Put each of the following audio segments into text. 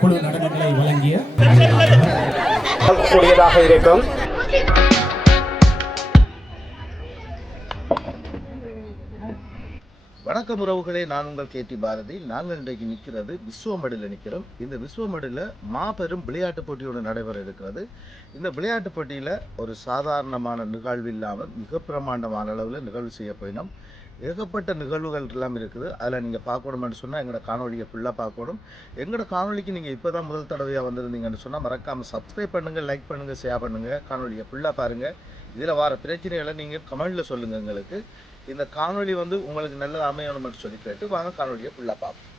குழு நடனங்களை வழங்கிய இருக்கும். வணக்கம் உறவுகளே, நான் உங்கள் கேடி பாரதி. நாங்கள் இன்றைக்கு நிற்கிறது விஸ்வமடியில் நிற்கிறோம். இந்த விஸ்வமடியில் மாபெரும் விளையாட்டுப் போட்டியோடு நடைபெற இருக்கிறது. இந்த விளையாட்டுப் போட்டியில் ஒரு சாதாரணமான நிகழ்வு இல்லாமல் மிக பிரமாண்டமான அளவில் நிகழ்வு செய்ய போயினோம். ஏகப்பட்ட நிகழ்வுகள் எல்லாம் இருக்குது. அதில் நீங்கள் பார்க்கணுமென்னு சொன்னால் எங்களோட காணொலியை ஃபுல்லாக பார்க்கணும். எங்களோட காணொலிக்கு நீங்கள் இப்போ தான் முதல் தடவையாக வந்திருந்தீங்கன்னு சொன்னால் மறக்காமல் சப்ஸ்கிரைப் பண்ணுங்கள், லைக் பண்ணுங்கள், ஷேர் பண்ணுங்கள், காணொலியை ஃபுல்லாக பாருங்கள். இதில் வர பிரச்சனைகளை நீங்கள் கமெண்டில் சொல்லுங்கள். எங்களுக்கு இந்த காணொலி உங்களுக்கு நல்ல அமையணும்னு சொல்லி கேட்டு வாங்க காணொலியை ஃபுல்லாக பார்ப்போம்.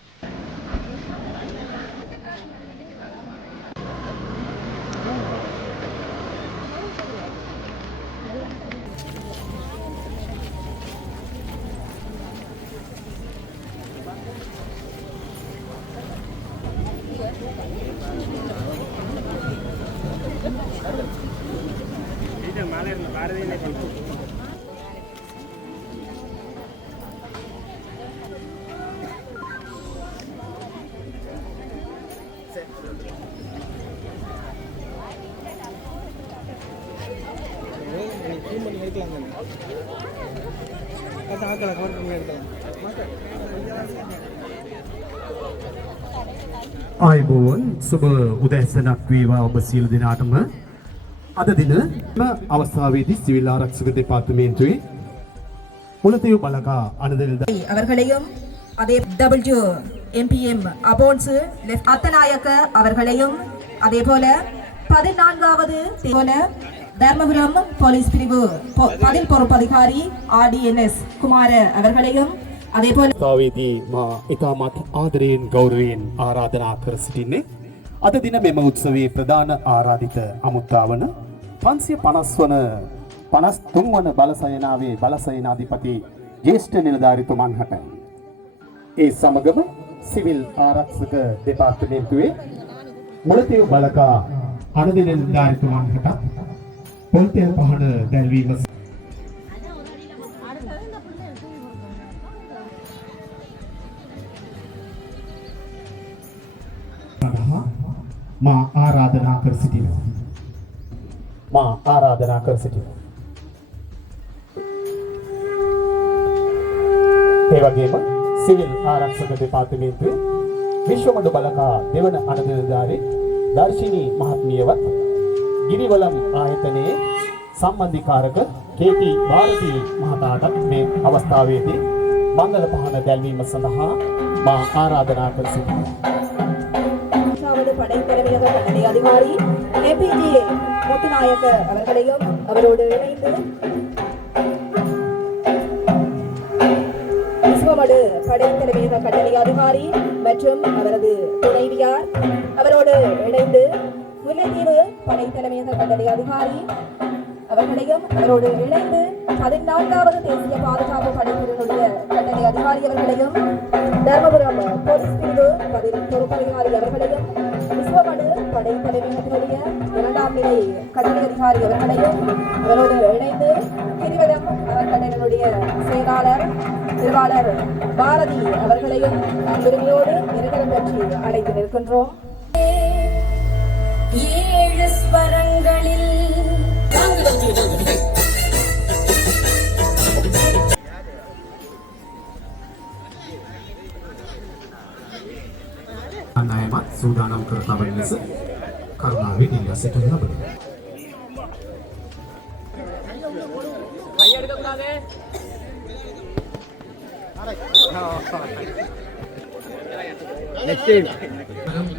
ආයුබෝවන් සුබ උදෑසනක් වේවා ඔබ සියලු දෙනාටම. අද දින අවස්ථාවේදී සිවිල් ආරක්ෂක දෙපාර්තමේන්තුවේ මුලතිව් බලකා අනදෙල්ද அவர்களையும் அதே WMPM அபோன்ஸ் லெஃப்ட் அத்தநாயக்க அவர்களையும் அதே போல 14வது போல தர்மபுரம் போலீஸ் பிரிவு பதில் பொறுப்பதிகாரி RDNS குமார அவர்களையும் அதே போல අවස්ථාවේදී මා ඉතාමත් ආදරයෙන් ගෞරවයෙන් ආරාධනා කර සිටින්නේ අද දින මෙම උත්සවයේ ප්‍රධාන ආරාධිත අමුත්තාවන 553 වන බලසයනාවේ බලසයනාධිපති ජ්‍යෙෂ්ඨ නිලධාරිතුමන් හට ඒ සමගම සිවිල් ආරක්ෂක දෙපාර්තමේන්තුවේ මුලතිව් බලකා අනුදින නිලධාරිතුමන් හට පොල්තෙල් පහන දැල්වීම මා ආරාධනා කර සිටිනවා. ඒ වගේම සිවිල් ආරක්ෂක දෙපාර්තමේන්තුවේ විශ්වමඩු බලකා දෙවන අනුදිනධාරී දර්ශිනී මහත්මියවත් ගිරිවලම් ආයතනයේ සම්බන්ධීකාරක කේටි ಭಾರತಿ මහතාට මේ අවස්ථාවේදී මංගල පහන දැල්වීම සඳහා මා ආරාධනා කර සිටිනවා. படைத்தலைமையக கட்டளை அதிகாரி APJ முத்துநாயக்க அவர்களையும் அவரோடு இணைந்து விஸ்வமடு படைத்தலைமையக கட்டளை அதிகாரி மற்றும் அவரது துணைவியார் அவரோடு இணைந்து முல்லைத்தீவு படைத்தலைமையக கட்டளை அதிகாரி அவர்களையும் அவரோடு இணைந்து 14வது தேசிய பாதுகாப்பு படைப்பிரிவினுடைய கட்டளை அதிகாரி அவர்களையும் தர்மபுரம் போலீஸ் பிரிவு பதில் பொறுப்பதிகாரி அவர்களையும் விஸ்வமடு படைத்தலைமையகத்தினுடைய 2ஆம் நிலை கட்டளை அதிகாரி அவர்களையும் அவரோடு இணைந்து கிரிவலம் கட்டளையினுடைய செயலாளர் திருவாளர் பாரதி அவர்களையும் உரிமையோடு நிரந்தரம் பற்றி அழைத்து நிற்கின்றோம். 7 ஸ்வரங்களில் අනායමත් සූදානම් කර තබන ලෙස කරුණාවෙන් ඉල්ලා සිටින ලබනවා.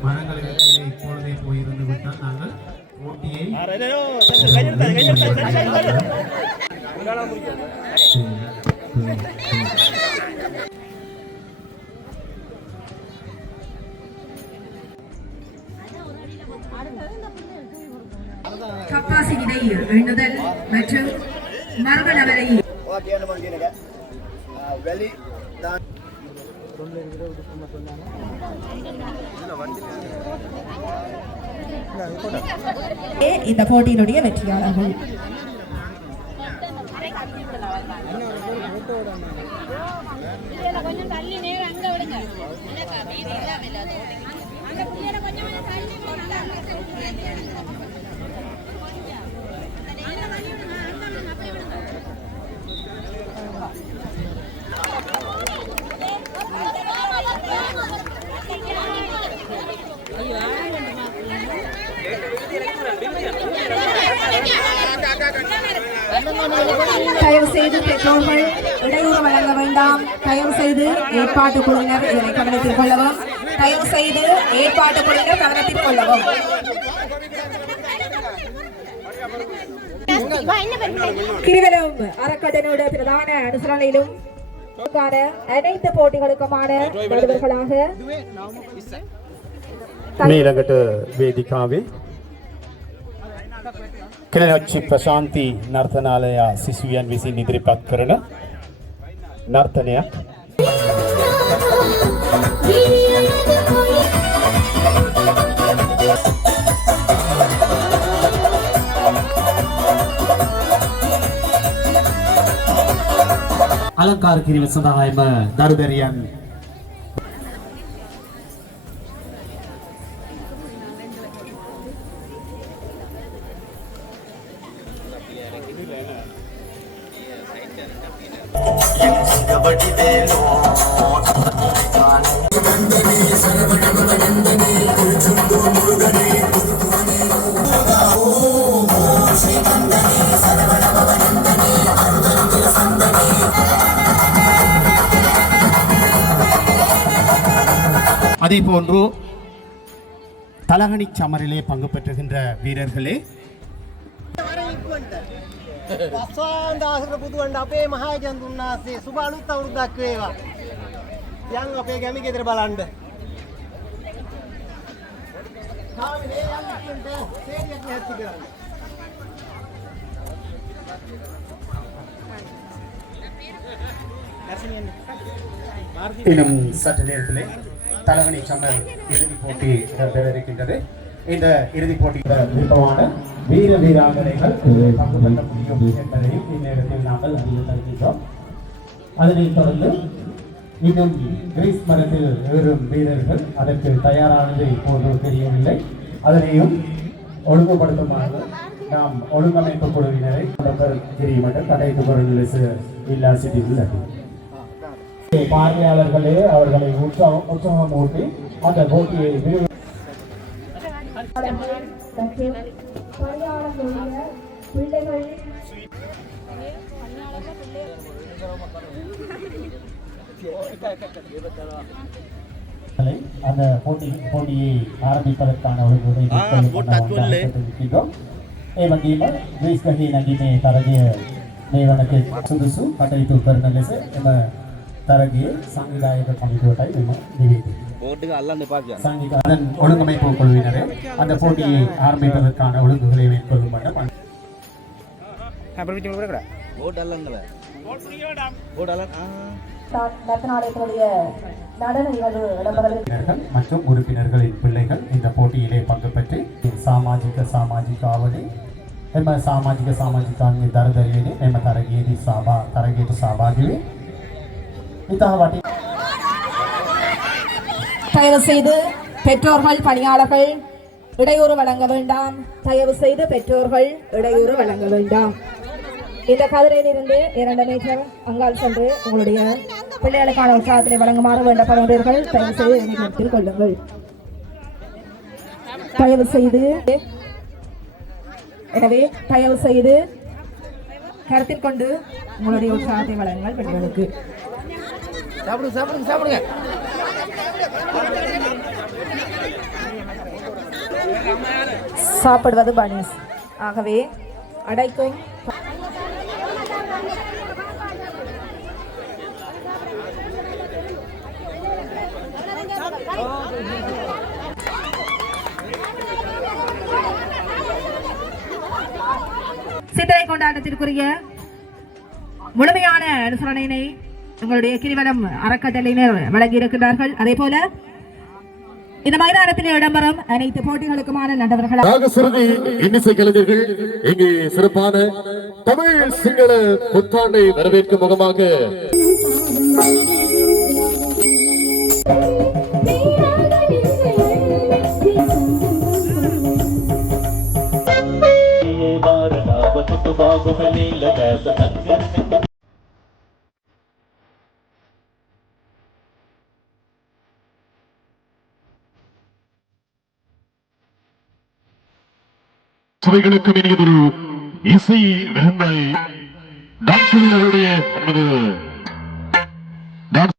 மரங்களுக்கு இப்பொழுதே போயிருந்து விட்டால் நாங்கள் போட்டியை கப்பாசி விதை எண்ணுதல் மற்றும் மரபு நபரை இந்த போட்டியினுடைய வெற்றியாளர்கள். கொஞ்சம் தள்ளி நேரம் அங்க விடுங்க. தயவு செய்து பெற்றோர்கள் இடையூறு வழங்க வேண்டாம். தயவு செய்து ஏற்பாட்டு குழுவினர் இதனை கவனத்தில் கொள்ளவும். தயவு செய்து ஏற்பாட்டு குழுவினர் கவனத்தில் கொள்ளவும். கிரிவலம் அறக்கட்டளையோட பிரதான அனுசரணையிலும் அனைத்து போட்டிகளுக்குமான நடுவர்களாக මීළඟට වේදිකාවේ කෙලනොච්චි ප්‍රශාන්ති නර්තනාලය සිසුවියන් විසින් ඉදිරිපත් කරන නර්තනයක් අලංකාර කිරීම සඳහා එම දරුදැරියන් அதே போன்று தலகணி சமரிலே பங்கு பெற்றுகின்ற வீரர்களே වස්සාන්දාසක පුදුවන්ට අපේ මහාජන් දුන්නාසේ සුබ අලුත් අවුරුද්දක් වේවා. යන් අපේ ගැමි ගෙදර බලන්න. කාමේ යන්න සේරියක් නැති කරන්න. இன்னும் சற்று நேரத்திலே தலகணி சமர் இறுதிப் போட்டி இடம்பெற இருக்கின்றது. இந்த இறுதிப் போட்டியில் விருப்பமான வீர வீராங்கனைகள் பங்கு பெற முடியும் என்பதையும் இந்நேரத்தில் நாங்கள் அறிவிக்கின்றோம். அதனைத் தொடர்ந்து இன்னும் கிரீஸ் மரத்தில் ஏறும் வீரர்கள் அதற்கு தயாரானது இப்போது தெரியவில்லை. அதனையும் ஒழுங்குபடுத்துமாறு நாம் ஒழுங்கமைப்பு குழுவினரை தெரியுமட்ட கடைக்கு பொருள் இல்லா சிட்டியில் பார்வையாளர்களே அவர்களை உற்சாகம் ஊட்டி அந்த போட்டியை அந்த போட்டியை ஆரம்பிப்பதற்கான ஒழுங்குமுறை ඒ වගේම ග්‍රීස් ගහේ නැගීමේ තරගය මේ වනකේ සුදුසු කටයුතු කරන ලෙස එම තරගයේ සංවිධායක කමිටුවටයි මෙම නිවේදනය. போர்ட் එක අල්ලන්න එපා කියන්නේ. සංවිධාන ஒழுங்கமைப்பு குழுவினரே அந்த போட்டியை ஆரம்பிப்பதற்கான ஒழுங்குகளை மேற்கொள்ளும் வண்ணம் போர்ட் அள்ளන්න බෑ. போர்ட் அள்ளන්න நடனாலயத்தினுடைய நடன நிகழ்வு இடம்பெறும் மற்றும் உறுப்பினர்களின் பிள்ளைகள் இந்த போட்டியிலே பங்கு பெற்று ಸಾಮಾಜಿಕ ಆವಡಿ එම සාමාජිකාන්ගේ දරදරියනේ මෙම තරගයේදී තරගයට සහභාගී වේ. ඉතා වටි தயவு செய்து பெற்றோர்கள் பணியாளர்கள் இடையூறு வழங்க வேண்டாம். தயவு செய்து பெற்றோர்கள் இடையூறு வழங்க வேண்டாம். இந்த கதிரையிலிருந்து 2 மீட்டர் அங்கால் சென்று உங்களுடைய பிள்ளைகளுக்கான உற்சாகத்தினை வழங்குமாறு வேண்டப்படுகிறீர்கள். தயவு செய்து இதனை கருத்தில் கொள்ளுங்கள். தயவு செய்து எனவே தயவு செய்து கருத்தில் கொண்டு உங்களுடைய உற்சாகத்தை வழங்குங்கள் பெண்களுக்கு. சாப்பிடுங்க. சாப்பிடுவது பனிஸ். ஆகவே அடைக்கும் சித்திரை கொண்டாட்டத்திற்குரிய முழுமையான அனுசரணையினை உங்களுடைய கிரிவலம் அறக்கட்டளையினர் வழங்கி இருக்கிறார்கள். அதே போல இந்த மைதானத்தில் இடம்பெறும் அனைத்து போட்டிகளுக்குமான நடுவர்கள் இன்னிசை கலைஞர்கள் இங்கே சிறப்பான தமிழ் சிங்கள புத்தாண்டை வரவேற்கும் முகமாக சுவைகளுக்கு இனியதொரு இசை விருந்தை டான்ஸர்களுடைய நமது டான்ஸ்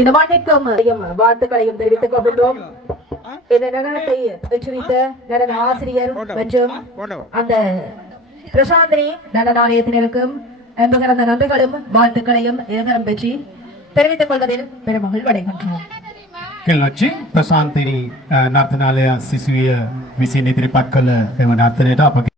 இந்த மண்ணிற்கும் வாழ்த்துக்களையும் தெரிவித்துக் கொள்கின்றோம். இந்த நடனத்தை பெற்றுவித்த நடன ஆசிரியர் மற்றும் அந்த பிரசாந்தினி நடன ஆலயத்தினருக்கும் அன்புகரந்த நன்றிகளும் வாழ்த்துக்களையும் இருவரும் பெற்றி தெரிவித்துக் கொள்வதில் பெருமகிழ்வு அடைகின்றோம். Kelnochi Prasantini Narthanalaya Sisuya Visini Tripakala Emanathaneta Apaki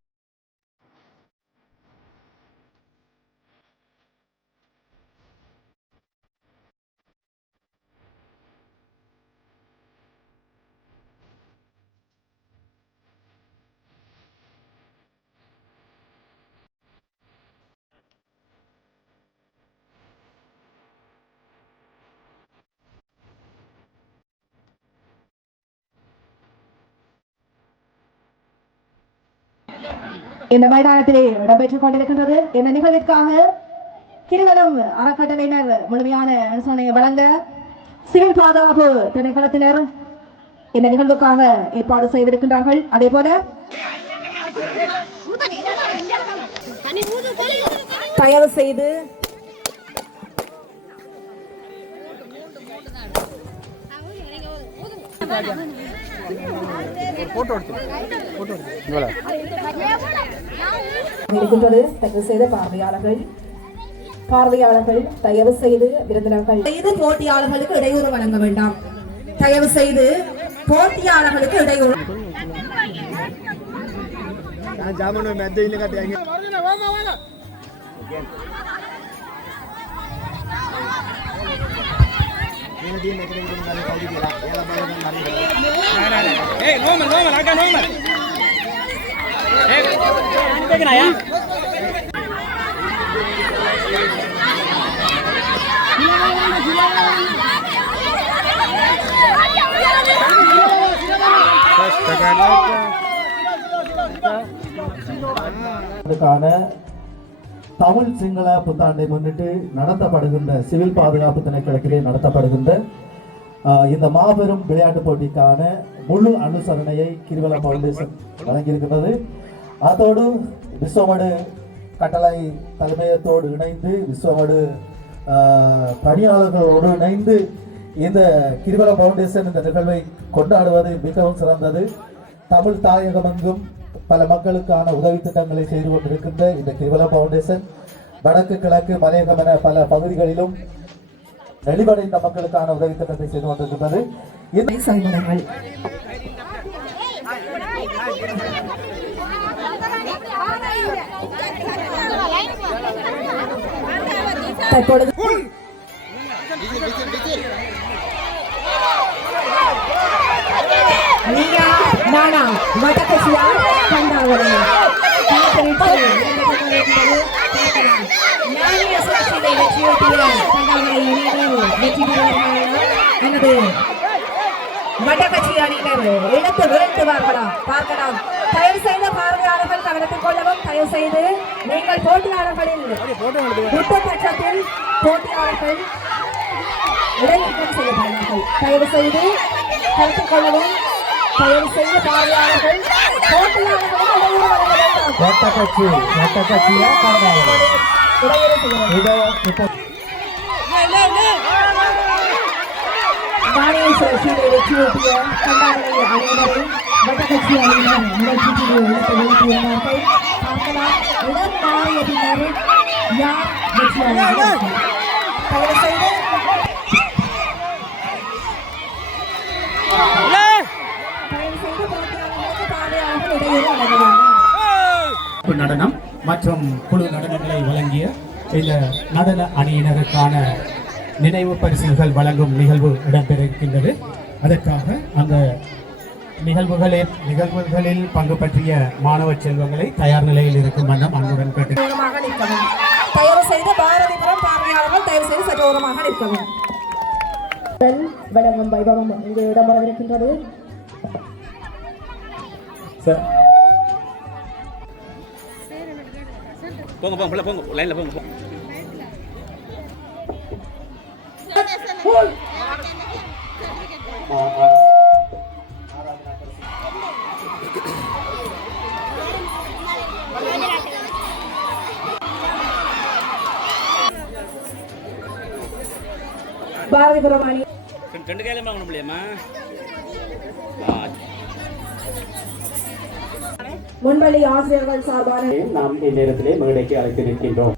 இந்த மைதானத்திலே இடம்பெற்றுக் கொண்டிருக்கின்றது. இந்த நிகழ்விற்காக கிருவலம் அறக்கட்டளையினர் முழுமையான அனுசரணையை வழங்க சிவில் பாதுகாப்பு திணைக்களத்தினர் இந்த நிகழ்வுக்காக ஏற்பாடு செய்திருக்கின்றார்கள். அதே போல தயவு செய்து இருக்கின்றது. தயவு செய்து பார்வையாளர்கள் தயவு செய்து விருந்தினர்கள் போட்டியாளர்களுக்கு இடையூறு வழங்க வேண்டாம். தயவு செய்து போட்டியாளர்களுக்கு இடையூறு தமிழ் சிங்கள புத்தாண்டை முன்னிட்டு நடத்தப்படுகின்ற சிவில் பாதுகாப்பு திணைக்களத்திலே நடத்தப்படுகின்ற இந்த மாபெரும் விளையாட்டுப் போட்டிக்கான முழு அனுசரணையை கிரிவல பவுண்டேஷன் வழங்கியிருக்கிறது. அதோடு விஸ்வமடு கட்டளை தலைமையத்தோடு இணைந்து விஸ்வமடு பணியாளர்களோடு இணைந்து இந்த கிரிவல பவுண்டேஷன் இந்த நிகழ்வை கொண்டாடுவது மிகவும் சிறந்தது. தமிழ் தாயகமெங்கும் பல மக்களுக்கான உதவி திட்டங்களை செய்து கொண்டிருக்கின்ற இந்த கிரிவல பவுண்டேஷன் வடக்கு கிழக்கு மலையகம் என பல பகுதிகளிலும் நலிவடைந்த மக்களுக்கான உதவி திட்டத்தை செய்து கொண்டிருக்கின்றது. தற்பொழுது நானா வடக்கசியா கண்டாவரம் வெற்றியூட்டிய தங்களை அணியினர் வெற்றி பெறுவார்களா அல்லது வடகட்சி அணியினர் இழந்து வீழ்த்துவார்களா பார்க்கலாம். தயவு செய்த பார்வையாளர்கள் கவனத்தில் கொள்ளவும். தயவு செய்து நீங்கள் போட்டியாளர்களில் குற்றப்பட்சத்தில் போட்டியாளர்கள் இடைநீக்கம் செய்யப்படுவார்கள். தயவு செய்து கருத்தில் கொள்ளவும். தயவு செய்து பார்வையாளர்கள் போட்டியாளர்களும் இடையூறு வழங்க வேண்டாம். இடையூறு செய்ய மாநில சுழற்சியை வெற்றியூட்டிய கண்டாவளை அணியினரை வடகட்சி அணியினர் நிகழ்ச்சிக்கு இழுத்து வீழ்த்தியுள்ளார்கள். பார்க்கலாம். இடம் மாறிய பின்னர் யார் வெற்றியாளர்கள் தயவு செய்து போட்டியாளர்களுக்கு பார்வையாளர்கள் இடையூறு வழங்க வேண்டும். நடனம் மற்றும் குழு நடனங்களை வழங்கிய இந்த நடன அணியினருக்கான நினைவு பரிசுகள் வழங்கும் நிகழ்வு இடம்பெறுகின்றது. அதற்காக அந்த நிகழ்வுகளில் பங்கு பற்றிய மாணவ செல்வங்களை தயார் நிலையில் இருக்கும் வண்ணம் அன்புடன் கேட்டு தயவு செய்து பாரதிபுரம் பார்வையாளர்கள் தயவு செய்து சற்று ஓரமாக நிற்கவும். வழங்கும் வைபவம் இங்கே இடம்பெறவிருக்கின்றது. போங்க லைன்ல போங்க. பாரதிபுரம் அணி ரெண்டு கையில வாங்கணும் இல்லையம்மா. முன்பள்ளி ஆசிரியர்கள் சார்பான நாம் இந்நேரத்திலே மேடைக்கு அழைத்து நிற்கின்றோம்.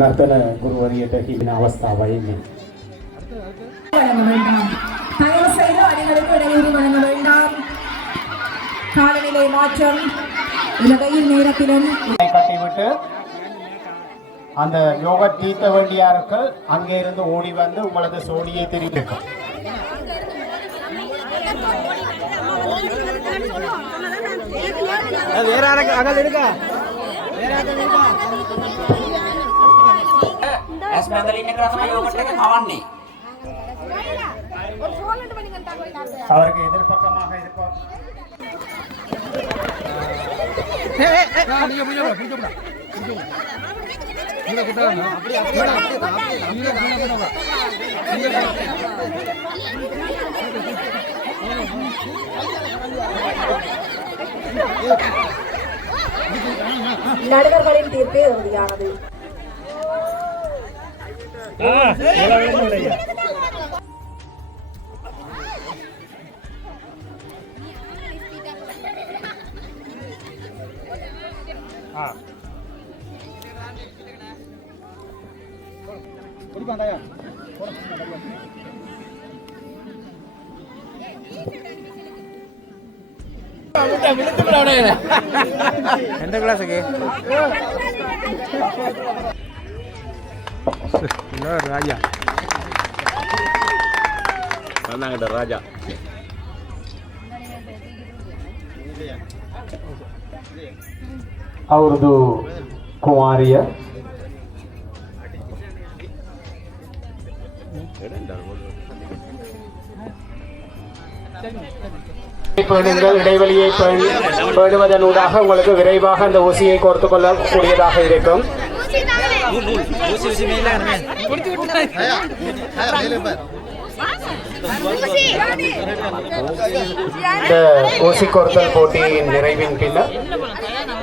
நர்த்தன குருவரியட்ட ஹிபின அவஸ்தாவை வழங்க வேண்டாம். தயவு செய்து அணிகளுக்கு இடையூறு வழங்க வேண்டாம். காலநிலை மாற்றம் இந்த வெயில் நேரத்திலும் கட்டிவிட்டு அந்த யோகா தீர்த்த வேண்டியார்கள் அங்கே இருந்து ஓடி வந்து உங்களது சோடியை தெரிவிக்கும். அவருக்கு எதிர்பக்கமாக இருக்கும். நடுவர்களின் தீர்ப்பே உறுதியானது. எந்த கிளாஸுக்கு ராஜா ராஜா ಅವ್ರದ್ದು ಕುಮಾರಿಯ பேணுங்கள். இடைவெளியை பேணுவதனூடாக உங்களுக்கு விரைவாக அந்த ஊசியை கோர்த்து கொள்ளக்கூடியதாக இருக்கும். இந்த ஊசி கோர்த்தல் போட்டியின் நிறைவின் பின்னர்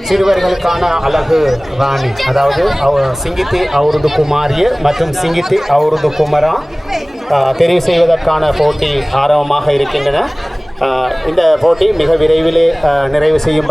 சிறுவர்களுக்கான அழகு ராணி, அதாவது சிங்கித்தி அவரது குமாரிய மற்றும் சிங்கித்தி அவரது குமரா தெரிவு செய்வதற்கான போட்டி ஆரம்பமாக இருக்கின்றன. இந்த போட்டி மிக விரைவிலே நிறைவு செய்யும்